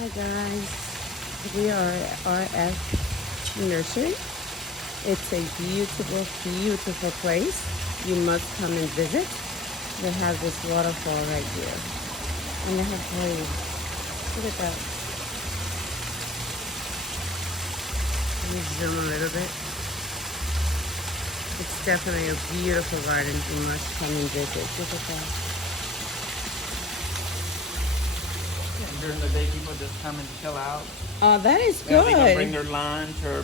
Hi guys, we are at RF Nursery. It's a beautiful, beautiful place. You must come and visit. They have this waterfall right here. And they have waves. Look at that. Let me zoom a little bit. It's definitely a beautiful garden. You must come and visit. Look at that. During the day, people just come and chill out. Oh, that is You know, good. they can bring their lunch or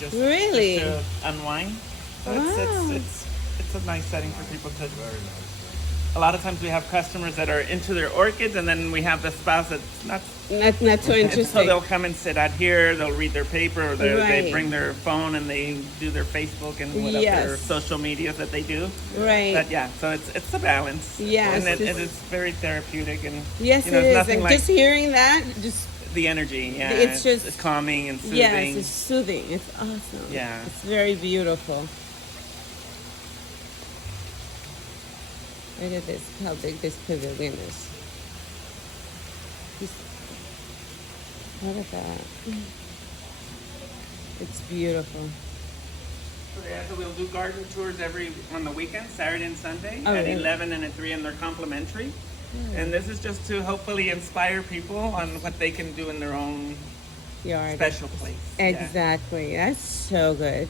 just Really? to unwind. So Wow. it's a nice setting for people to. A lot of times we have customers that are into their orchids, and then we have the spouse that's not. Not so So interesting. they'll come and sit out here. They'll read their paper, or they Right. bring their phone and they do their Facebook and whatever Yes. social media that they do. Right. But yeah, so it's a balance. Yes, and it's- it's very therapeutic and Yes, you know, it it's is. nothing And like just hearing that, just the energy. Yeah, It's just- calming and soothing. yes, it's soothing. It's awesome. Yeah. It's very beautiful. Look at this, how big this pavilion is. Look at that. It's beautiful. So yeah, so we'll do garden tours on the weekend, Saturday and Sunday Oh, at yeah. 11 and at 3, and they're complimentary. And this is just to hopefully inspire people on what they can do in their own Yard. special place. Yeah. Exactly. That's so good.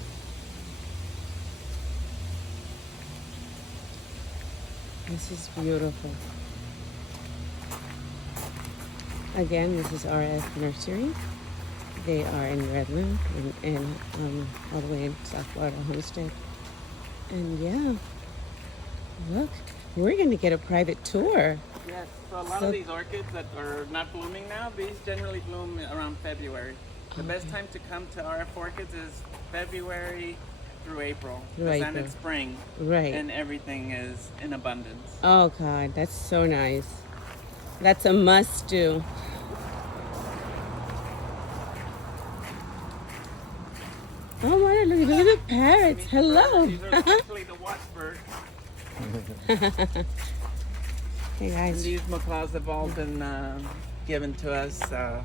This is beautiful. Again, this is RF Nursery. They are in Redmond and all the way in South Florida Homestead. And yeah, look, we're going to get a private tour. Yes, so a lot So- of these orchids that are not blooming now, these generally bloom around February. The best time to come to RF Orchids is February through April. Through Because then April. it's spring Right. and everything is in abundance. Oh God, that's so nice. That's a must do. Oh my, look at the parrots. Hello. These are actually the watchbirds. Hey And guys. these macaws have all been given to us. So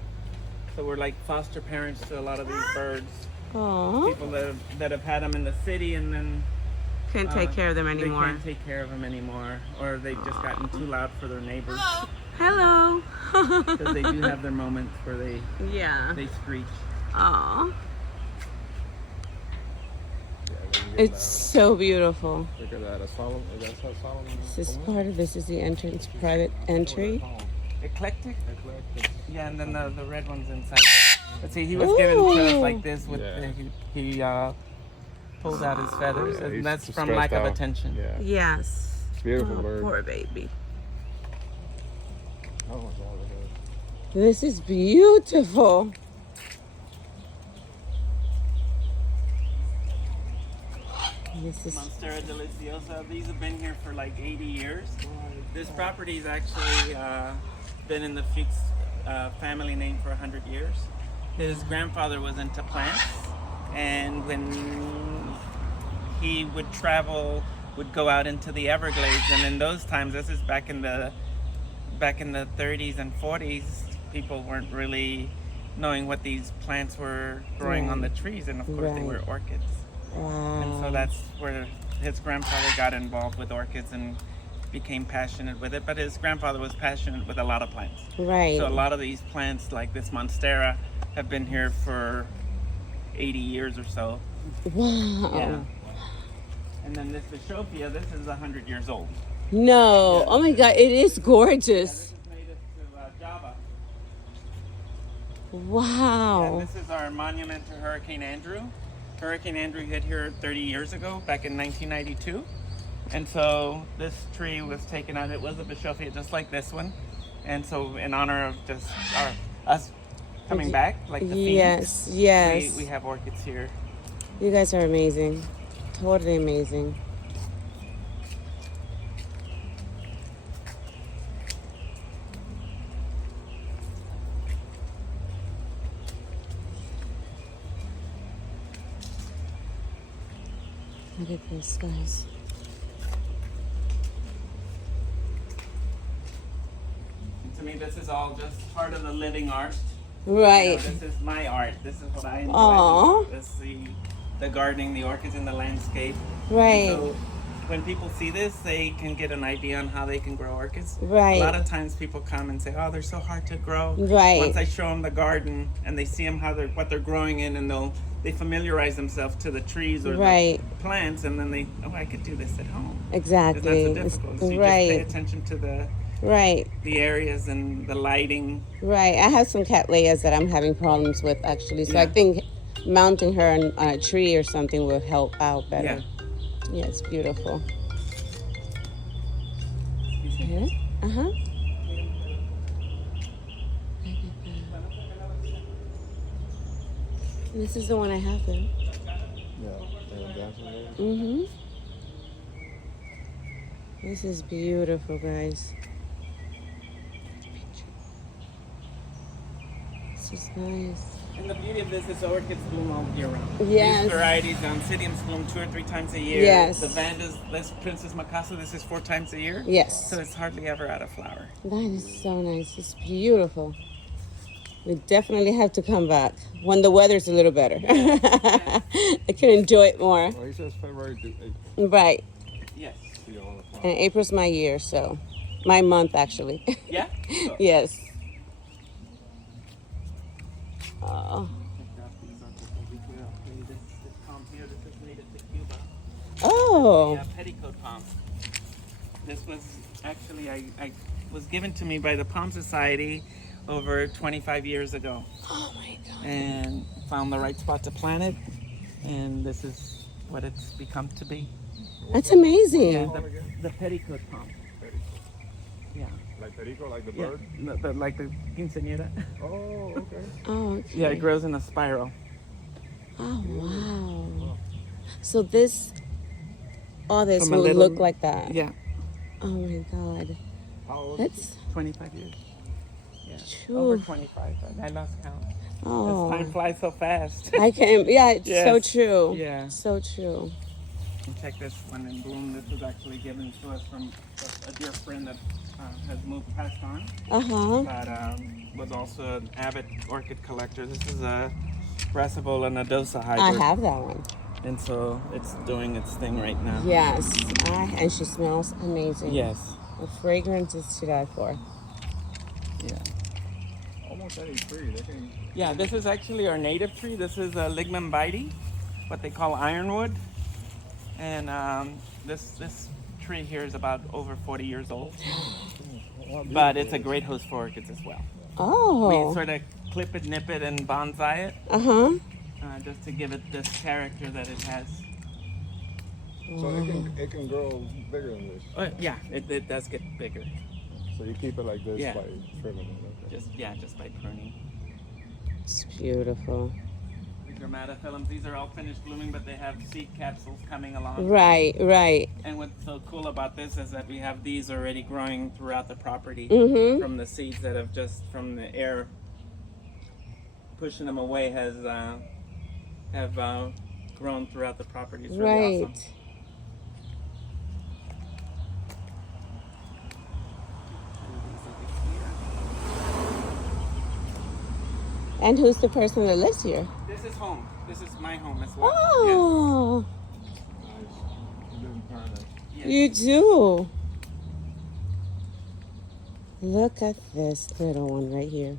we're like foster parents to a lot of these birds. Aw. People that have had them in the city and then Can't take care of them they anymore. can't take care of them anymore, or they've just gotten too loud for their neighbors. Hello. Because they do have their moments where Yeah. they screech. Aw. It's so beautiful. Look at that. Solomon. That's how Solomon. This is part of this is the entrance, private entry. Eclectic? Eclectic. Yeah, and then the red one's inside. Let's see, he was given to us Ooh. like this with Yeah. he pulls out his feathers, Yeah, and he's that's from stressed lack of out. attention. Yeah. Yes. It's a beautiful Oh, bird. poor baby. Oh my God. This is beautiful. This is Monstera deliciosa. These have been here for like 80 years. This property's actually been in the Fuchs family name for 100 years. His grandfather was into plants, and when he would travel, would go out into the Everglades, and in those times, this is back in the 30s and 40s, people weren't really knowing what these plants were growing on the trees, and of course they were Right. orchids. And so wow. that's where his grandfather got involved with orchids and became passionate with it. But his grandfather was passionate with a lot of plants. Right. So a lot of these plants, like this Monstera, have been here for 80 years or so. Wow. Yeah. And then this Bishophia, this is 100 years old. No. Oh my God, it is Yeah, gorgeous. this is native to Java. Wow. And this is our monument to Hurricane Andrew. Hurricane Andrew hit here 30 years ago, back in 1992. And so this tree was taken out. It was a Bishophia just like this one. And so in honor of just us coming back, like the Yes, phoenix, yes. we have orchids here. You guys are amazing. Totally amazing. Look at this, guys. And to me, this is all just part of the living art. Right. This is my art. This is what I enjoy. Aw. This is the gardening, the orchids, and the landscape. Right. So when people see this, they can get an idea on how they can grow orchids. Right. A lot of times people come and say, "Oh, they're so hard to grow." Right. Once I show them the garden and they see them what they're growing in, and they familiarize themselves to the trees or Right. the plants, and then I could do this at home. Exactly. It's not so difficult. So you Right. just pay attention to Right. the areas and the lighting. Right. I have some cattleyas that I'm having problems with actually. So I Yeah. think mounting her on a tree or something will help out better. Yeah. Yeah, it's beautiful. Uh-huh. This is the one I have then. Mm-hmm. This is beautiful, guys. This is nice. And the beauty of this is the orchids bloom all year round. Yes. These varieties, Oncidiums bloom 2 or 3 times a year. Yes. The Vandas, this Princess Macasa, this is 4 times a year. Yes. So it's hardly ever out of flower. That is so nice. It's beautiful. We definitely have to come back when the weather's a little better. I can enjoy it more. Well, he says February to April. Right. Yes. And April's my year, so my month actually. Yeah? So, Yes. Oh. This palm here, this is native to Cuba. Oh. Yeah, petticoat palm. This was actually, I was given to me by the Palm Society over 25 years ago. Oh my God. And found the right spot to plant it. And this is what it's become to be. That's amazing. Yeah, the petticoat palm. Yeah. Like perico, like the Yeah, bird? like the quinceañera. Oh, okay. Oh, okay. Yeah, it grows in a spiral. Oh, wow. So this, all this From a will little- look like that. Yeah, Oh my God. How old? That's 25 years. Yeah, true. over 25. I lost count. Oh. This time flies so fast. I can, yeah, it's so Yes. true. Yeah. So true. And check this one in bloom. This was actually given to us from a dear friend that has passed on, Uh-huh. but was also an avid orchid collector. This is a Brassivola nodosa I hybrid. have that one. And so it's doing its thing right now. Yes. And she smells amazing. Yes. The fragrance is to die for. Yeah. Almost any tree. They can. Yeah, this is actually our native tree. This is a Lignum vitae, what they call ironwood. And this tree here is about over 40 years old. But it's a great host for orchids as well. Oh. We sort of clip it, nip it, and bonsai it, Uh-huh. just to give it this character that it has. So it can grow bigger than this. Yeah, it does get bigger. So you keep it like this Yeah. by trimming it. Okay. Just by pruning. It's beautiful. The Grammatophyllums, these are all finished blooming, but they have seed capsules coming along. Right, right. And what's so cool about this is that we have these already growing throughout the property Mm-hmm. from the seeds that have just from the air pushing them away have grown throughout the property. It's really Right. awesome. And who's the person that lives here? This is home. This is my home as well. Oh, Nice. You live in paradise. Yes. you do. Look at this little one right here.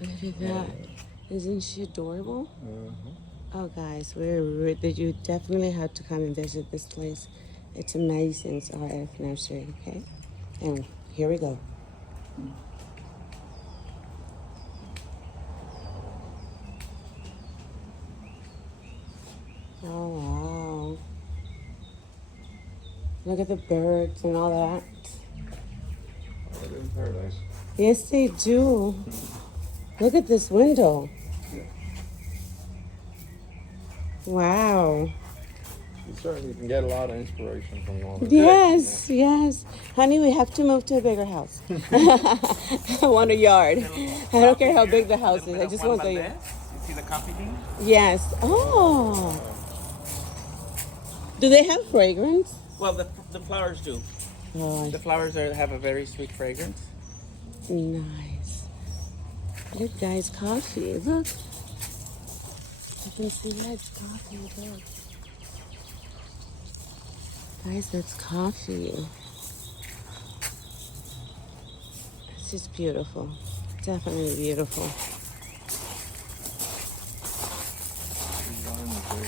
Look at that. Isn't she adorable? Oh, guys, you definitely have to come and visit this place. It's amazing. It's RF Nursery, okay? And here we go. Oh, wow. Look at the birds and all that. I live in paradise. Yes, they do. Look at this window. Wow. You certainly can get a lot of inspiration from all this. Yes, yes. Honey, we have to move to a bigger house. I want a yard. I don't care how big the house is. I just want the You see the coffee bean? Yes. Oh. Do they have fragrance? Well, the flowers do. Oh, The flowers have a very sweet fragrance. nice. Look, guys, coffee. Look. You can see that's coffee. Look. Guys, that's coffee. It's just beautiful. Definitely beautiful.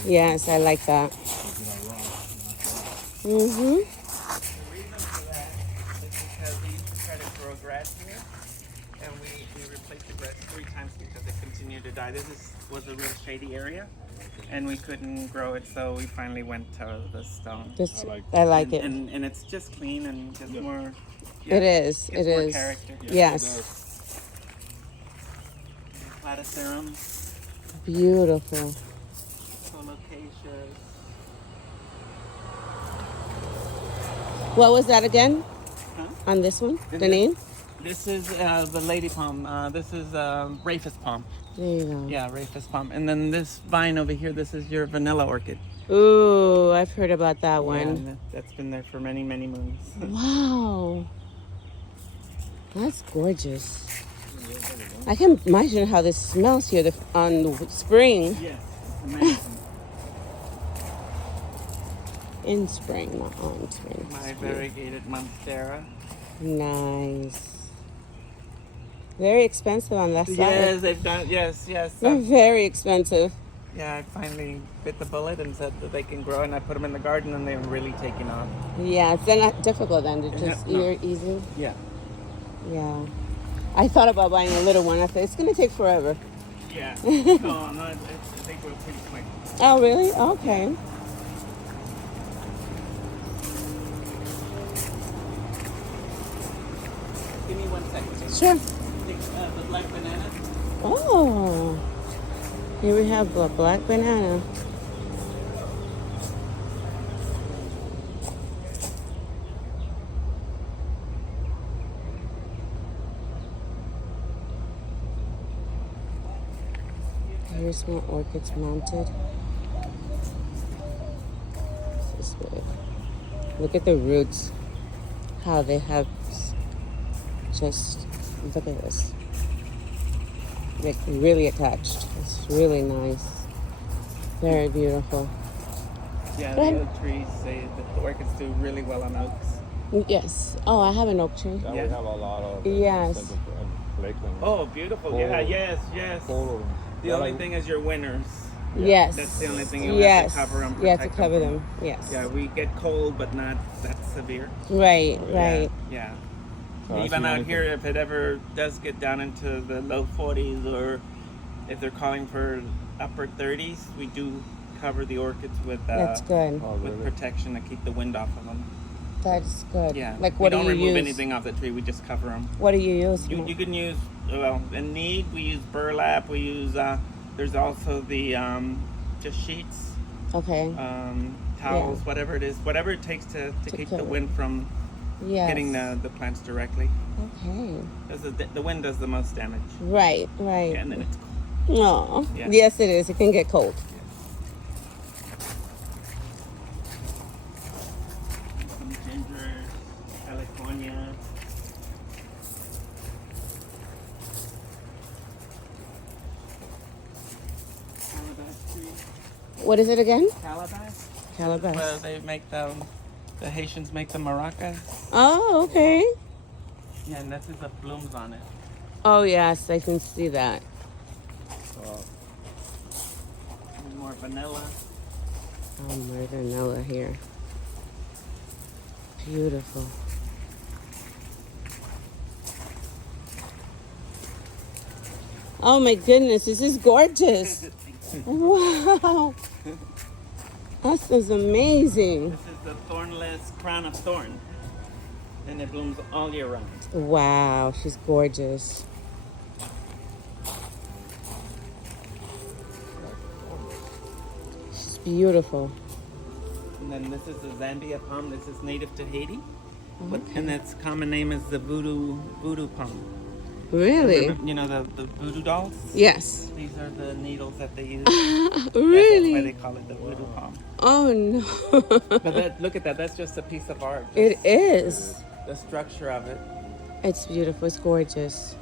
Yes, I like that. Mm-hmm. The reason for that is because we used to try to grow grass here, and we replaced the grass 3 times because it continued to die. Was a real shady area, and we couldn't grow it, so we finally went to the stone. This, I like it. And it's just clean and gives more. It is. Gives It more is. character. Yes. Platycerum, Beautiful. colocaceous. What was that again? Huh? On this one? The This- name? This is the lady palm. This is Rufus palm. There you go. Yeah, Rufus palm. And then this vine over here, this is your vanilla orchid. Ooh, I've heard about that Yeah, one. and that's been there for many, many moons. Wow. That's gorgeous. I can imagine how this smells here on the spring. Yes, it's amazing. In spring, not on spring. My Spring. variegated monstera. Nice. Very expensive on that side. Yes, they've done. Yes, yes. They're very expensive. Yeah, I finally bit the bullet and said that they can grow, and I put them in the garden, and they're really taking off. Yeah, it's not difficult then. It's just No. easy. Yeah. Yeah. I thought about buying a little one. I thought it's gonna take forever. Yeah. No, they grow pretty quick. Oh, really? Okay. Give me 1 second. Sure. Take the black banana. Oh. Here we have a black banana. Here's my orchids mounted. This is good. Look at the roots. How they have just, look at this. Like really attached. It's really nice. Very beautiful. Yeah, Go the ahead. other trees say that the orchids do really well on oaks. Yes. Oh, I have an oak tree. Yeah, Yeah. we have a lot of Yes. Lakeland. Oh, beautiful. Cool. Yeah, yes, yes. Cool. The only thing is your winters. Yes. That's the only thing you Yes. have to cover them. You have to protect cover from. them. Yes. Yeah, we get cold, but not that severe. Right, right. Yeah. So that's Even the out only here, if it ever does get down into the low 40s, or if they're calling for upper 30s, we do cover the orchids with That's good. Oh, with really? protection to keep the wind off of them. That's good. Yeah. Like we what do don't you remove use? anything off the tree. We just cover them. What do you use? You can use, well, in need, we use burlap. We use, there's also the just sheets, Okay. towels, whatever it is, whatever it takes to keep the cover. wind from Yes. hitting the plants directly. Okay. Because the wind does the most damage. Right, right. Yeah, and then it's cold. Oh, Yeah. yes, it is. It can get cold. Some ginger, California. Calabash tree. What is it again? Calabash? Calabash. Where they make the Haitians make the maracas. Oh, okay. Yeah, and this is the blooms on it. Oh, yes, I can see that. More vanilla. Oh, my vanilla here. Beautiful. Oh my goodness, this is gorgeous. Wow. This is amazing. This is the thornless crown of thorn. And it blooms all year round. Wow, she's gorgeous. She's beautiful. And then this is the Zambia palm. This is native to Haiti. And its common name is the voodoo palm. Really? You know the voodoo dolls? Yes. These are the needles that they use. Really? That's why they call it the voodoo palm. Oh no. But look at that. That's just a piece of art. It Just is. the structure of it. It's beautiful. It's gorgeous.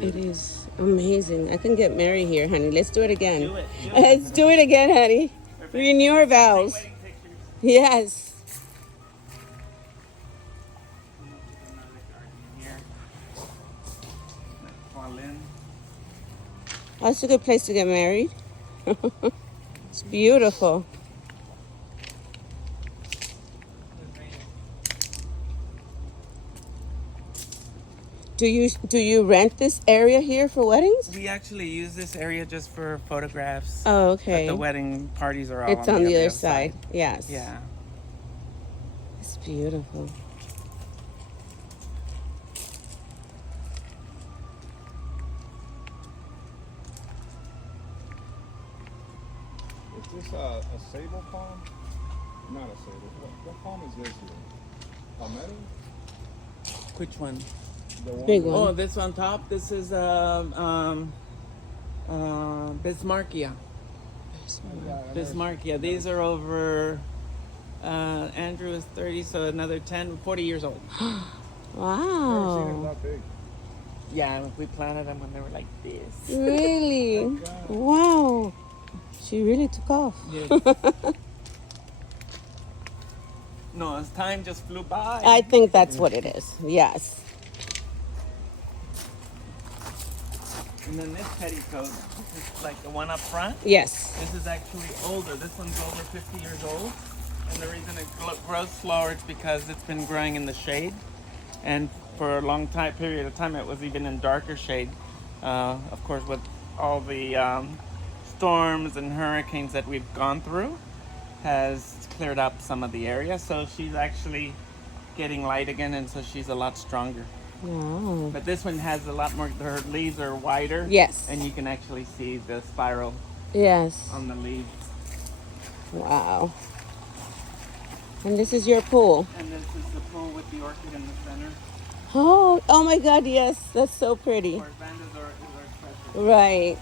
It is amazing. I can get married here, honey. Let's do it again. Do it. Let's do it again, honey. Renew our vows. Wedding pictures. Yes. That's a good place to get married. It's beautiful. Do you rent this area here for weddings? We actually use this area just for photographs. Oh, okay. But the wedding parties are all It's on the other side. Yes. Yeah. It's beautiful. Is this a sable palm? Not a sable. What palm is this here? Palmetto? Which one? The one Big that- one. Oh, this on top. This is Bismarckia. Bismarckia. These are over. Andrew is 30, so another 10, 40 years old. I've never seen it Wow. that big. Yeah, we planted them when they were like this. Really? Wow. She really took off. No, as time just flew by. I think that's what it is. Yes. And then this petticoat, this is like the one up front. Yes. This is actually older. This one's over 50 years old. And the reason it grows slower is because it's been growing in the shade. And for a long period of time, it was even in darker shade. Of course, with all the storms and hurricanes that we've gone through, has cleared up some of the area. So she's actually getting light again, and so she's a lot stronger. Wow. But this one has a lot more, her leaves are wider. Yes. And you can actually see the spiral Yes. on the leaves. Wow. And this is your pool. And this is the pool with the orchid in the center. Oh my God, yes. That's so pretty. Of course, Vanda's is our special. Right.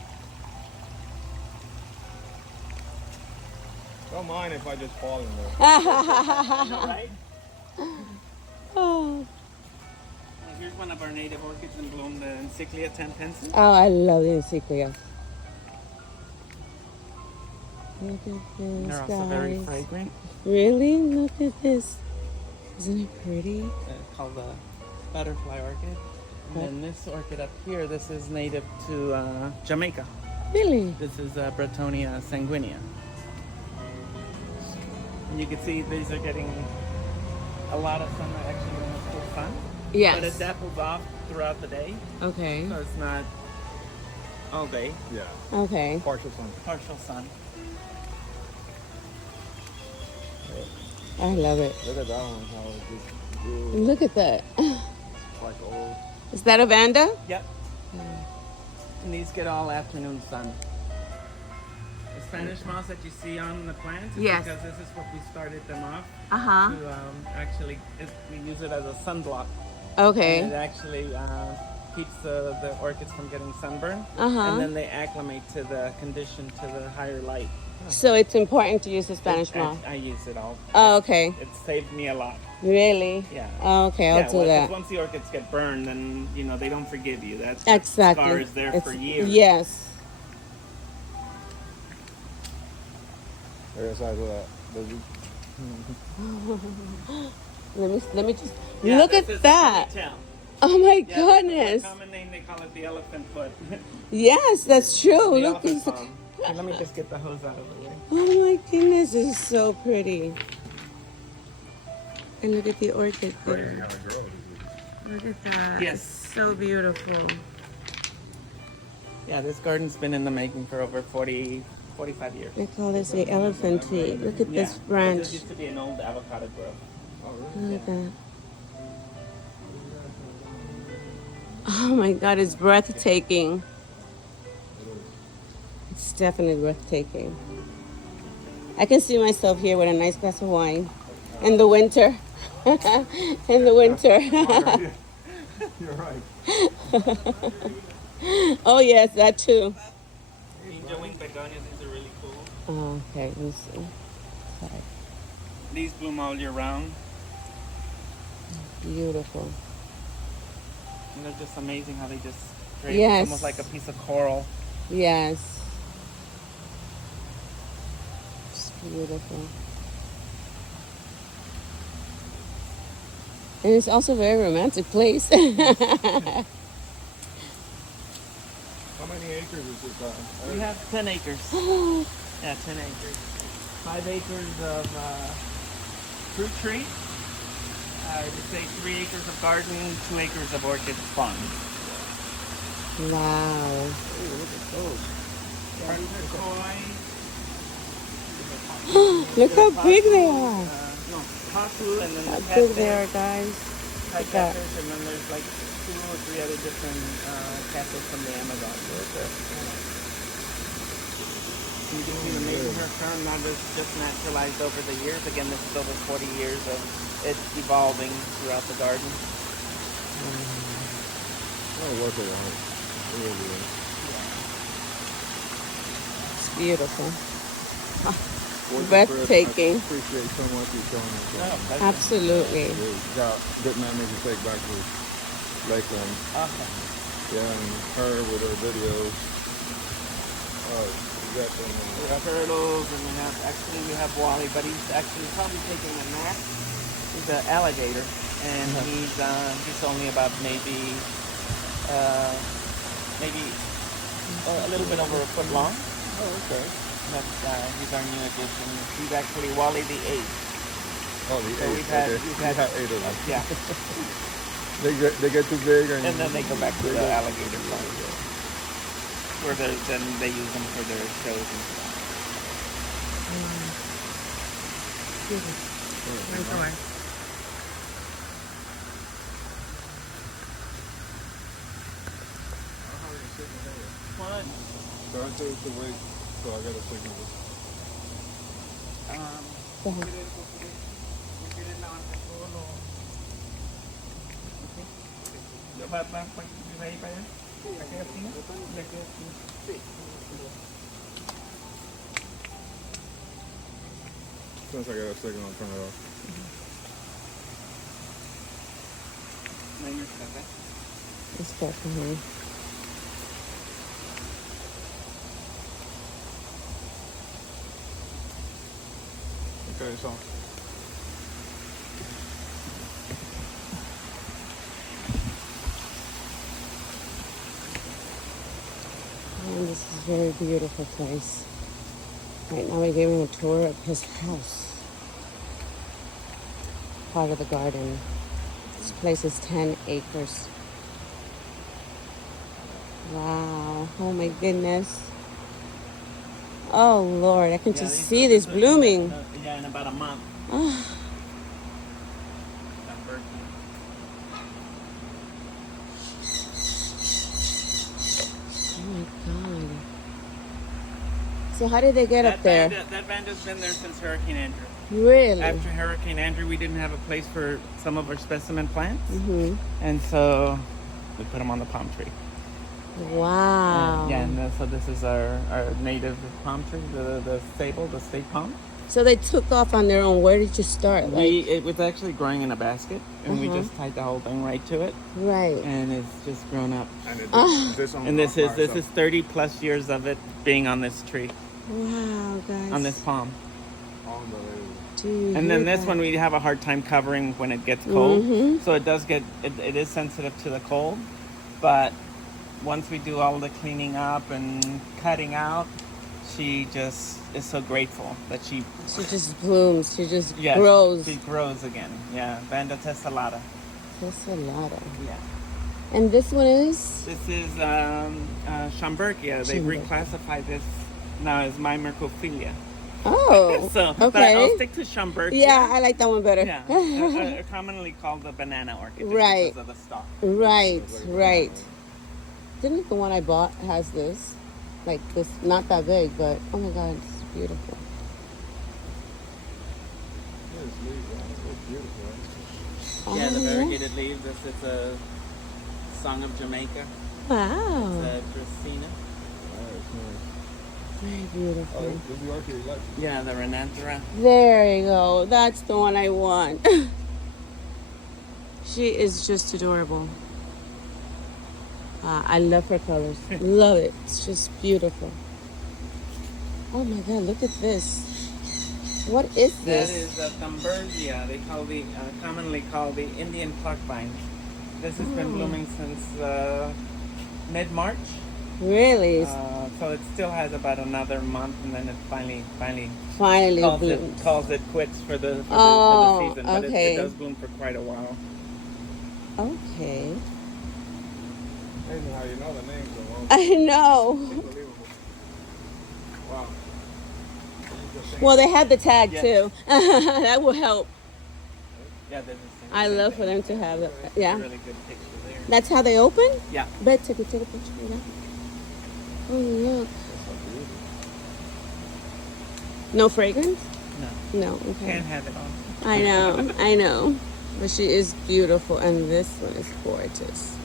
Don't mind if I just fall in there. Right? Oh. Here's one of our native orchids in bloom, the Encyclia tenpensis. Oh, I love the encyclias. Look at this, They're also very guys. fragrant. Really? Look at this. Isn't it pretty? Called the butterfly orchid. And then this orchid up here, this is native to Jamaica. Really? This is Bretonia sanguinea. And you can see these are getting a lot of sunlight, actually almost full sun. Yes. But it dapples off throughout the day, Okay. so it's not all day. Yeah. Okay. Partial sun. Partial sun. I love it. Look at that one, how it just grew Look at that. like old. Is that a Vanda? Yep. And these get all afternoon sun. The Spanish moss that you see on the plants is Yes. because this is what we started them off Uh-huh. to actually, we use it as a sunblock. Okay. And it actually keeps the orchids from getting sunburn. Uh-huh. And then they acclimate to the condition, to the higher light. So it's important to use the Spanish moss. I use it all. Oh, okay. It saved me a lot. Really? Yeah. Oh, okay, I'll Yeah, do well, 'cause that. once the orchids get burned, then they don't forgive you. That Exactly. scar is there for years. Yes. There's like that. Let me just Yeah, look this at is that. a ponytail. Oh my Yeah, goodness. The common name, they call it the elephant foot. Yes, that's true. The Look elephant at the, palm. Okay, let me just get the hose out of the way. oh my goodness, this is so pretty. And look at the orchid there. Look at that. Yes. So beautiful. Yeah, this garden's been in the making for over 45 years. They call this the elephant tree. Look at this Yeah, branch. This used to be an old avocado grove. Look at that. Oh my God, it's breathtaking. It's definitely breathtaking. I can see myself here with a nice glass of wine in the winter. in the winter. You're right. Oh yes, that too. Angel wing begonias, these are really cool. Oh, okay, let me see. Sorry. These bloom all year round. Beautiful. And they're just amazing how they just drape. Yes. It's almost like a piece of coral. Yes. It's beautiful. And it's also a very romantic place. How many acres is this? We have 10 acres. Yeah, 10 acres. 5 acres of fruit tree. I would say 3 acres of garden, 2 acres of orchid farm. Wow. Oh, look at those. Look how big they are. No, pasu, and then How the big they catfish, are, guys. Thai Look at that. catfish, and then there's like 2 or 3 other different catfish from the Amazon. You can see the maidenhair fern that is just naturalized over the years. Again, this is over 40 years of it evolving throughout the garden. Oh, worth it out. It really is. It's beautiful. Worth it, Breathtaking. I appreciate so much you showing us. Absolutely. Got good memories to take back to Lakeland. Okay. Yeah, and her with her videos. We got some. We have turtles, and we have Wally, but he's actually probably taking a nap. He's an alligator, and he's only about maybe a little bit over a foot long. Oh, okay. He's our new addition. He's actually Wally the 8th. Oh, the So eight. we've had 8 of them. yeah, They get too big, and then they go back to the alligator farm, where then they use them for their shows and stuff. Enjoy. What? So I told to wait, so I got a signal. Go ahead. Since I got a signal, I'll turn it off. It's definitely. Okay, so. And this is a very beautiful place. Right now we're giving a tour of his house. Part of the garden. This place is 10 acres. Wow. Oh my goodness. Oh Lord, I can just see this blooming. Yeah, in about a month. Oh, oh my God. So how did they get up there? That vanda's been there since Hurricane Andrew. Really? After Hurricane Andrew, we didn't have a place for some of our specimen plants, Mm-hmm. and so we put them on the palm tree. Wow. Yeah, and so this is our native palm tree, the sable, the state palm. So they took off on their own. Where did you start? It was actually growing in a basket, and we Uh-huh. just tied the whole thing right to it, Right. and it's just grown up. And And this is 30 plus years of it being on this tree, Wow, guys. on this palm. unbelievable. Do you And then hear this that? one we have a hard time covering when it gets cold. Mhm. So it does get, it is sensitive to the cold. But once we do all the cleaning up and cutting out, she just is so grateful that she just blooms. She just yes, grows. She grows again. Yeah, Vanda tessellata. That's a lot of. Yeah. And this one is? This is Schomburgia. They Schomburg. reclassified this now as Myrmecophilia. Oh. So but okay. I'll stick to Schomburgia. Yeah, I like that one better. Yeah, commonly called the banana orchid just Right. because of the stalk. Right, right. Didn't the one I bought has this? Like this, not that big, but oh my God, it's beautiful. his leaves on it. They're beautiful. Right? Yeah, the Oh, yeah. variegated leaves. This is a Song of Jamaica. Wow. It's Dracaena. Nice, nice. Very Oh, beautiful. this is the orchid you like. Yeah, the Renanthera. There you go. That's the one I want. She is just adorable. I love her colors. Love it. It's just beautiful. Oh my God, look at this. What is That this? is a Thumbergia. They commonly call the Indian clock vine. This has been blooming since mid-March. Really? So it still has about another month, and then it finally Finally calls blooms. it quits for the season. But okay. it does bloom for quite a while. Okay. Amazing how you know the names of all. I know. Unbelievable. Wow. Well, they have the tag Yes. too. That will help. Yeah, they're the same. I same love for thing. them to have that. It's a Yeah. really good picture there. That's how they open? Yeah. Bet, take a picture of that. Oh, look. That's so beautiful. No fragrance? No. No. Okay. Can't have it on. I know. I know. But she is beautiful. And this one is gorgeous.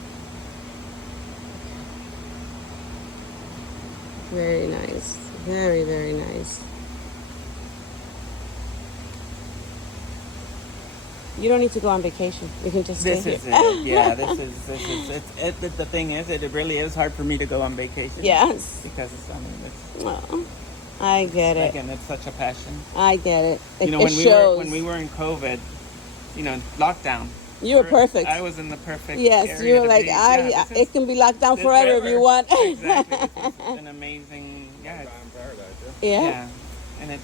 Very nice. Very, very nice. You don't need to go on vacation. You can just stay This is here. it. Yeah, this is the thing is it really is hard for me to go on vacation. Yes. Because it's Well, I get it. again, it's such a passion. I get it. You know, It when shows. we were in COVID, lockdown. You were perfect. I was in the perfect. Yes, area you were to like, be. Yeah, this it can be locked down is forever if you want. Exactly. This is an amazing. Yeah. Time paradise, Yeah. Yeah. And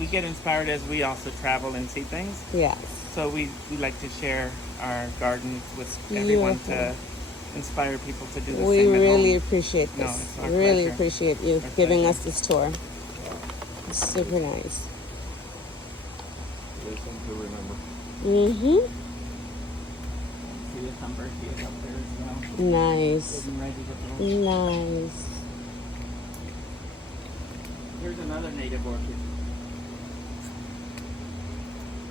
we get inspired as we also travel and see things. Yes. So we like to share our gardens with everyone to Beautiful. inspire people to do the We same at really home. appreciate No, this. it's our Really pleasure. appreciate you Our giving pleasure. us this tour. It's super nice. There's something to remember. Mm-hmm. See the Thumbergia is up there as well. Nice. Getting ready to bloom. Nice. Here's another native orchid.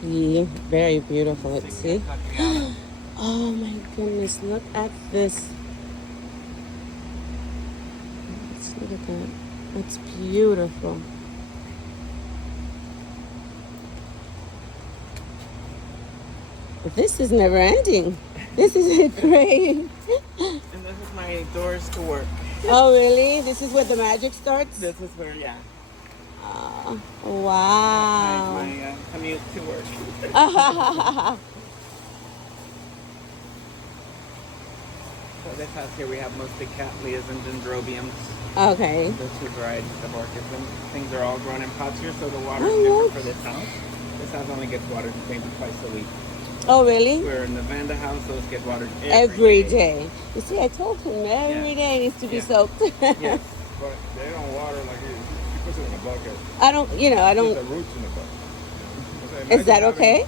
Yeah, very beautiful. Let's see. Cacciata. Oh my goodness, look at this. Let's look at that. That's beautiful. This is never ending. This is great. And this is my doors to work. Oh really? This is where the magic starts? This is where, yeah, Wow. my commute to work. So this house here we have mostly cattleyas and dendrobiums. Okay. The two varieties of orchids, and things are all grown in pots here, so the water Oh, is different what? for this house. This house only gets watered maybe twice a week. Oh really? Where in the Vanda house, those get watered Every day. You see, I told him every day needs to be Yeah. soaked. Yes. But they don't water like he puts it in a bucket. I don't, I Put don't. the roots in the bucket. Is that okay?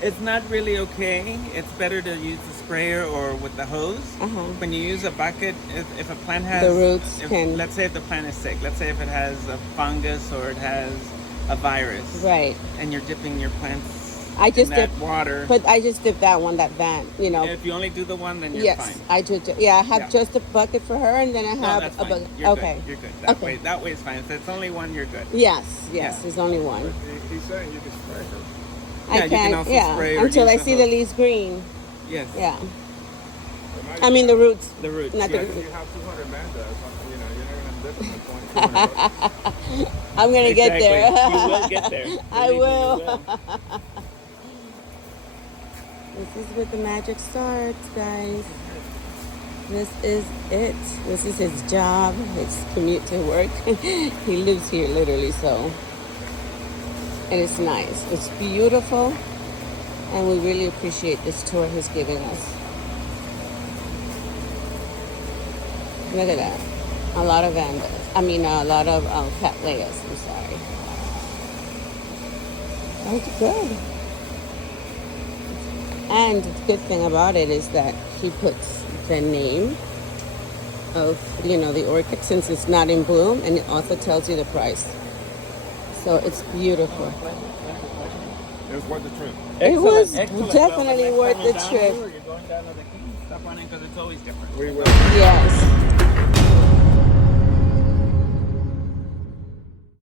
It's not really okay. It's better to use the sprayer or with the hose. Uh-huh. When you use a bucket, if a plant has... The roots can- Let's say if the plant is sick. Let's say if it has a fungus or it has a virus. Right. And you're dipping your plants I just in that dip, water. but I just dip that one, that van, If you only do the one, then you're Yes, fine. I do. Yeah, I have Yeah. just a bucket for her, and then I No, have that's a fine. bucket. You're Okay. good. You're good. Okay. That way is fine. If it's only one, you're good. Yes, Yeah. there's only one. He's saying you can spray her. Yeah, I you can can't. also Yeah, spray or until use I the see the hose. leaves green. Yes. Yeah, But I mean the roots. The roots. Not the yes. If you have 200 mandas, you're not going to dip them at $200. I'm gonna get there. Exactly. You will get there. I Believe me, you will. This is where the magic starts, guys. This is it. This is his job, his commute to work. He lives here literally, so. And it's nice. It's beautiful. And we really appreciate this tour he's giving us. Look at that. A lot of vandas. A lot of cattleyas. I'm sorry. That's good. And the good thing about it is that he puts the name of, the orchid since it's not in bloom, and it also tells you the price. So it's beautiful. It was worth the trip. It was Excellent. definitely Well, the worth next the time you're down trip. here or you're going down to the Keys, stop running because it's always different. We will. Yes.